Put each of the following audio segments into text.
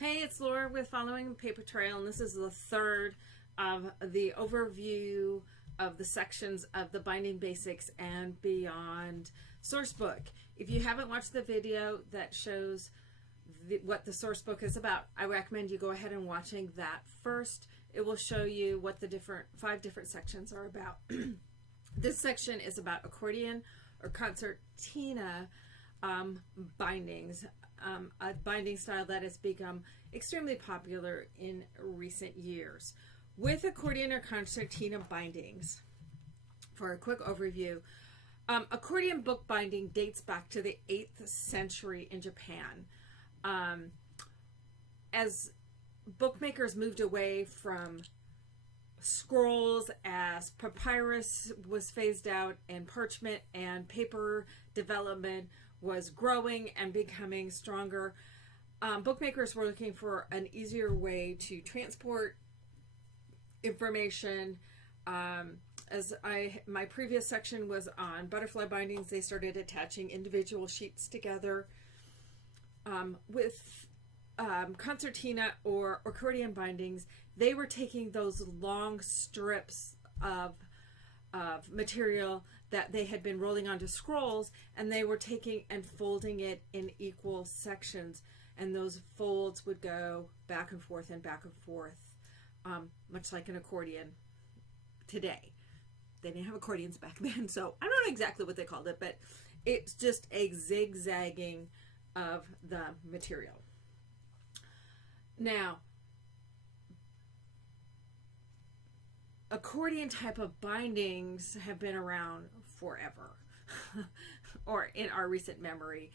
Hey, it's Laura with Following Paper Trail, and this is the third of the overview of the sections of the Binding Basics and Beyond source book. If you haven't watched the video that shows what the source book is about, I recommend you go ahead and watching that first. It will show you what the five different sections are about. This section is about accordion or concertina bindings, a binding style that has become extremely popular in recent years. With accordion or concertina bindings, for a quick overview, accordion book binding dates back to the 8th century in Japan. As bookmakers moved away from scrolls, as papyrus was phased out and parchment and paper development was growing and becoming stronger, bookmakers were looking for an easier way to transport information. My previous section was on butterfly bindings, they started attaching individual sheets together. With concertina or accordion bindings, they were taking those long strips of material that they had been rolling onto scrolls, and they were taking and folding it in equal sections, and those folds would go back and forth and back and forth, much like an accordion today. They didn't have accordions back then, so I don't know exactly what they called it, but it's just a zigzagging of the material. Now, accordion type of bindings have been around forever, or in our recent memory.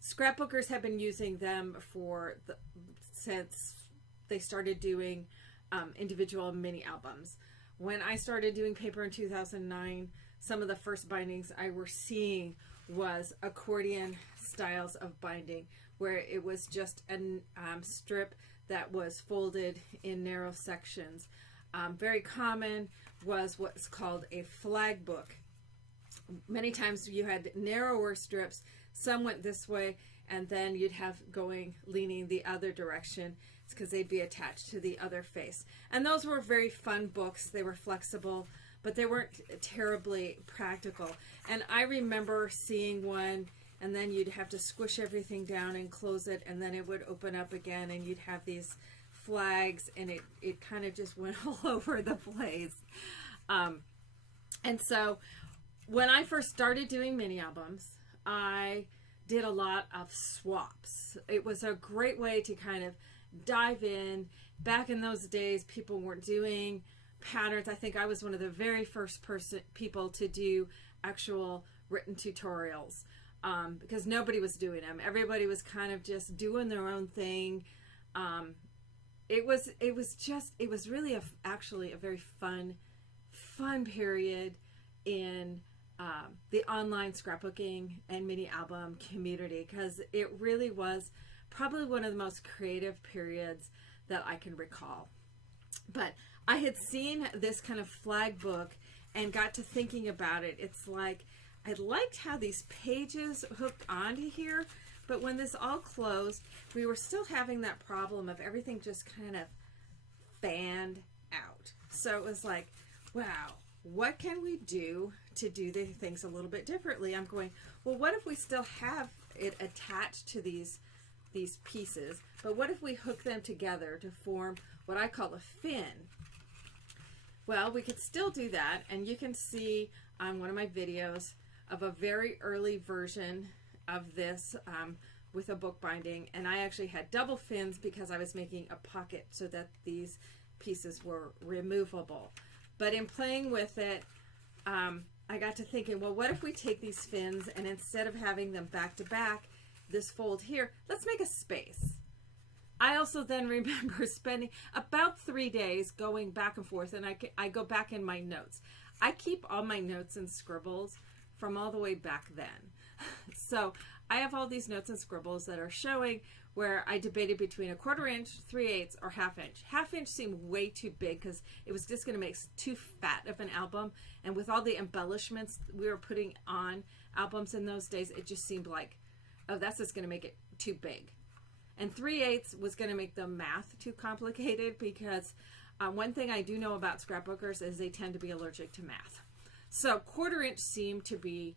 Scrapbookers have been using them since they started doing individual mini albums. When I started doing paper in 2009, some of the first bindings I were seeing was accordion styles of binding, where it was just a strip that was folded in narrow sections. Very common was what's called a flag book. Many times you had narrower strips. Some went this way, and then you'd have leaning the other direction. It's because they'd be attached to the other face. And those were very fun books. They were flexible, but they weren't terribly practical. And I remember seeing one, and then you'd have to squish everything down and close it, and then it would open up again, and you'd have these flags, and it kind of just went all over the place. And so when I first started doing mini albums, I did a lot of swaps. It was a great way to kind of dive in. Back in those days, people weren't doing patterns. I think I was one of the very first people to do actual written tutorials, because nobody was doing them. Everybody was kind of just doing their own thing. It was really actually a very fun period in the online scrapbooking and mini album community, because it really was probably one of the most creative periods that I can recall. But I had seen this kind of flag book and got to thinking about it. It's like, I liked how these pages hooked onto here, but when this all closed, we were still having that problem of everything just kind of fanned out. So it was like, wow, what can we do to do the things a little bit differently? I'm going, well, what if we still have it attached to these pieces, but what if we hook them together to form what I call a fin? Well, we could still do that, and you can see on one of my videos of a very early version of this with a book binding, and I actually had double fins because I was making a pocket so that these pieces were removable. But in playing with it, I got to thinking, well, what if we take these fins, and instead of having them back to back, this fold here, let's make a space. I also then remember spending about 3 days going back and forth, and I go back in my notes. I keep all my notes and scribbles from all the way back then. So I have all these notes and scribbles that are showing where I debated between 1/4 inch, 3/8, or 1/2 inch. 1/2 inch seemed way too big because it was just going to make too fat of an album. And with all the embellishments we were putting on albums in those days, it just seemed like, oh, that's just going to make it too big. And 3/8 was going to make the math too complicated, because one thing I do know about scrapbookers is they tend to be allergic to math. So 1/4 inch seemed to be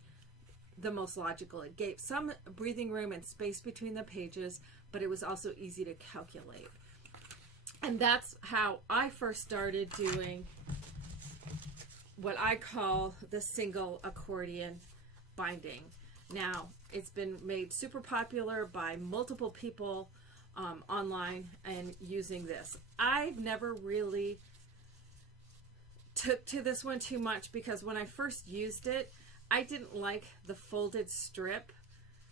the most logical. It gave some breathing room and space between the pages, but it was also easy to calculate. And that's how I first started doing what I call the single accordion binding. Now, it's been made super popular by multiple people online and using this. I've never really took to this one too much, because when I first used it, I didn't like the folded strip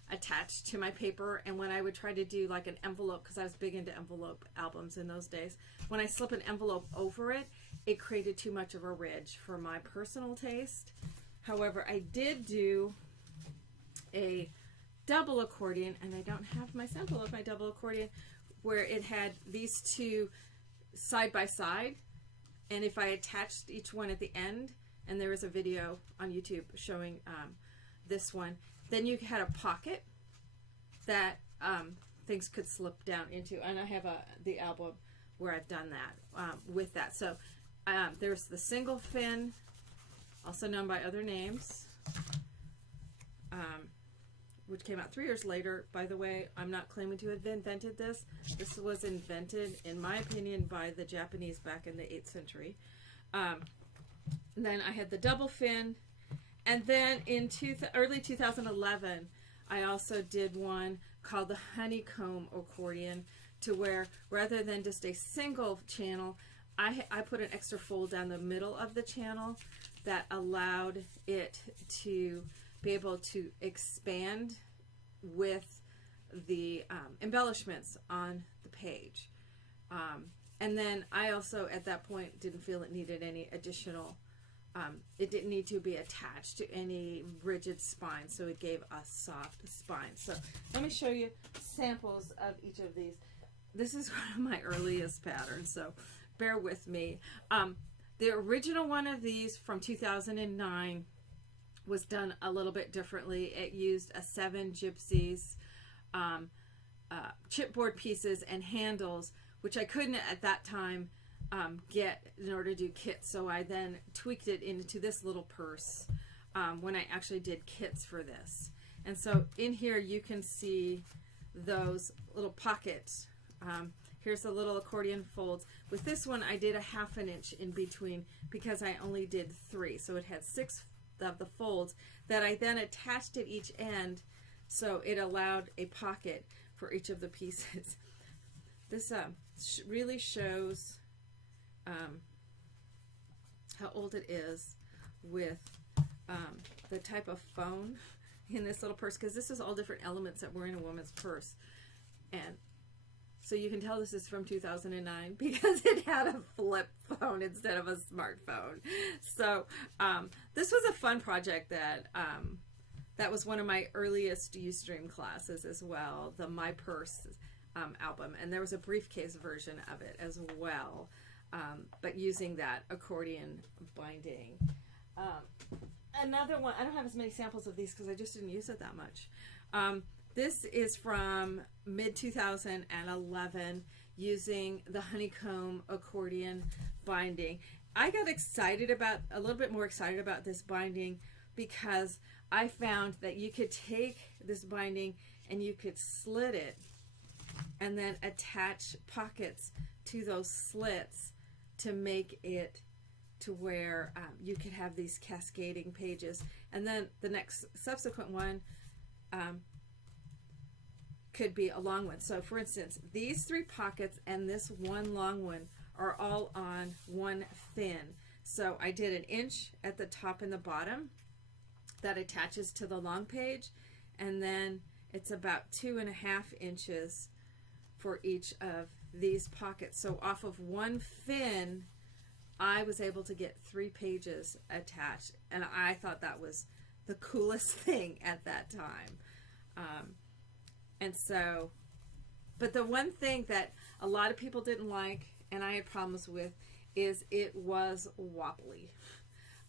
attached to my paper. And when I would try to do like an envelope, because I was big into envelope albums in those days, when I slip an envelope over it, it created too much of a ridge for my personal taste. However, I did do a double accordion, and I don't have my sample of my double accordion, where it had these two side by side, and if I attached each one at the end, and there was a video on YouTube showing this one, then you had a pocket that things could slip down into, and I have the album where I've done that with that. So there's the single fin, also known by other names, which came out 3 years later. By the way, I'm not claiming to have invented this. This was invented, in my opinion, by the Japanese back in the 8th century. And then I had the double fin, and then in early 2011, I also did one called the Honeycomb Accordion, to where rather than just a single channel, I put an extra fold down the middle of the channel that allowed it to be able to expand with the embellishments on the page. And then I also, at that point, didn't feel it needed any additional, it didn't need to be attached to any rigid spine, so it gave a soft spine. So let me show you samples of each of these. This is one of my earliest patterns, so bear with me. The original one of these from 2009 was done a little bit differently. It used a 7 gypsies, chipboard pieces and handles, which I couldn't at that time get in order to do kits. So I then tweaked it into this little purse when I actually did kits for this. And so in here you can see those little pockets. Here's the little accordion folds. With this one, I did a 1/2 inch in between because I only did 3. So it had 6 of the folds that I then attached at each end, so it allowed a pocket for each of the pieces. This really shows how old it is with the type of phone in this little purse, because this is all different elements that were in a woman's purse. And so you can tell this is from 2009 because it had a flip phone instead of a smartphone. So this was a fun project that was one of my earliest Ustream classes as well, the My Purse album. And there was a briefcase version of it as well, but using that accordion binding. Another one, I don't have as many samples of these because I just didn't use it that much. This is from mid-2011 using the Honeycomb Accordion binding. I got a little bit more excited about this binding because I found that you could take this binding and you could slit it and then attach pockets to those slits to make it to where you could have these cascading pages. And then the next subsequent one could be a long one. So for instance, these 3 pockets and this one long one are all on one fin. So I did 1 inch at the top and the bottom that attaches to the long page, and then it's about 2.5 inches for each of these pockets. So off of one fin, I was able to get 3 pages attached, and I thought that was the coolest thing at that time. And so, but the one thing that a lot of people didn't like, and I had problems with, is it was wobbly.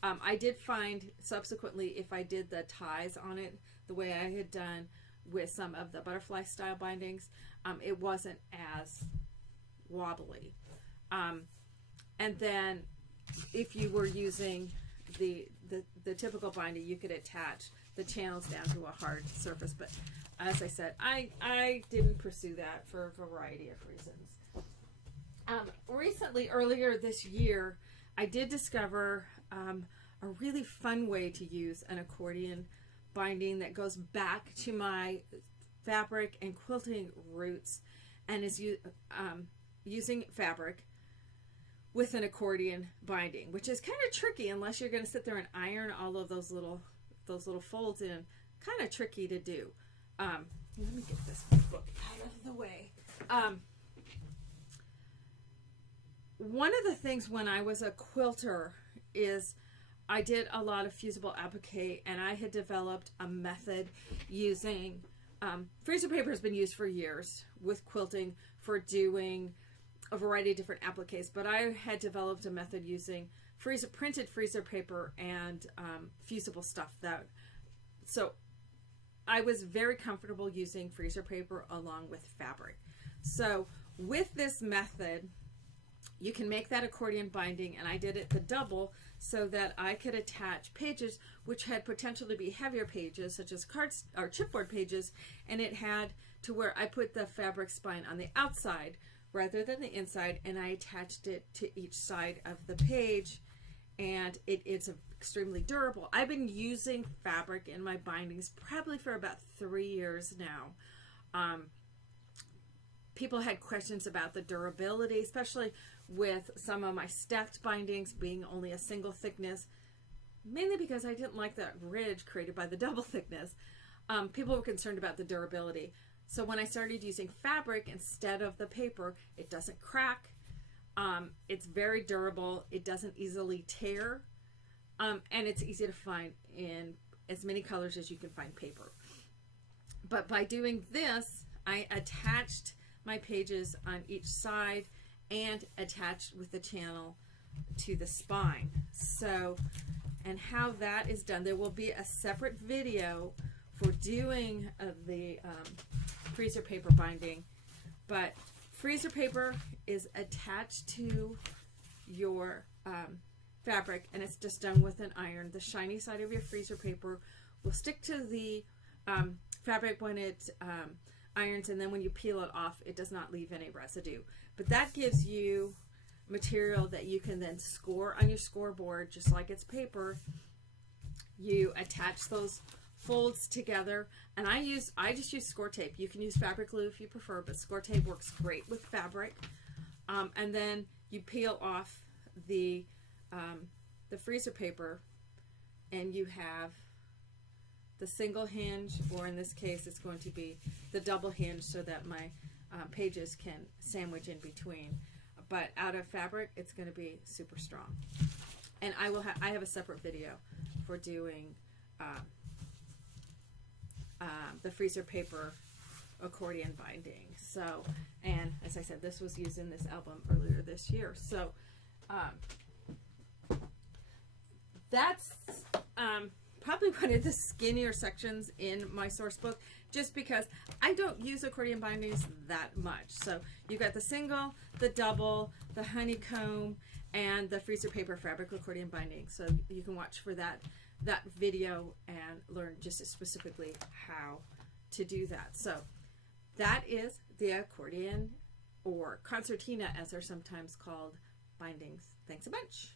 I did find subsequently, if I did the ties on it the way I had done with some of the butterfly style bindings, it wasn't as wobbly. And then if you were using the typical binding, you could attach the channels down to a hard surface. But as I said, I didn't pursue that for a variety of reasons. Recently, earlier this year, I did discover a really fun way to use an accordion binding that goes back to my fabric and quilting roots, and is using fabric with an accordion binding, which is kind of tricky unless you're going to sit there and iron all of those little folds in. Kind of tricky to do. Let me get this book out of the way. One of the things when I was a quilter is I did a lot of fusible applique, and I had developed a method using freezer paper. Has been used for years with quilting for doing a variety of different appliques, but I had developed a method using printed freezer paper and fusible stuff. So I was very comfortable using freezer paper along with fabric. So with this method, you can make that accordion binding, and I did it the double so that I could attach pages which had potential to be heavier pages, such as cards or chipboard pages, and it had to where I put the fabric spine on the outside rather than the inside, and I attached it to each side of the page, and it's extremely durable. I've been using fabric in my bindings probably for about 3 years now. People had questions about the durability, especially with some of my stacked bindings being only a single thickness, mainly because I didn't like that ridge created by the double thickness. People were concerned about the durability. So when I started using fabric instead of the paper, it doesn't crack. It's very durable. It doesn't easily tear. And it's easy to find in as many colors as you can find paper. But by doing this, I attached my pages on each side and attached with the channel to the spine. So, and how that is done, there will be a separate video for doing the freezer paper binding, but freezer paper is attached to your fabric, and it's just done with an iron. The shiny side of your freezer paper will stick to the fabric when it irons, and then when you peel it off, it does not leave any residue. But that gives you material that you can then score on your scoreboard, just like it's paper. You attach those folds together, and I just use score tape. You can use fabric glue if you prefer, but score tape works great with fabric. And then you peel off the freezer paper, and you have the single hinge, or in this case it's going to be the double hinge, so that my pages can sandwich in between. But out of fabric, it's going to be super strong. And I have a separate video for doing the freezer paper accordion binding. So, and as I said, this was used in this album earlier this year. So that's probably one of the skinnier sections in my source book, just because I don't use accordion bindings that much. So you've got the single, the double, the honeycomb, and the freezer paper fabric accordion binding. So you can watch for that video and learn just specifically how to do that. So that is the accordion, or concertina as they're sometimes called, bindings. Thanks a bunch.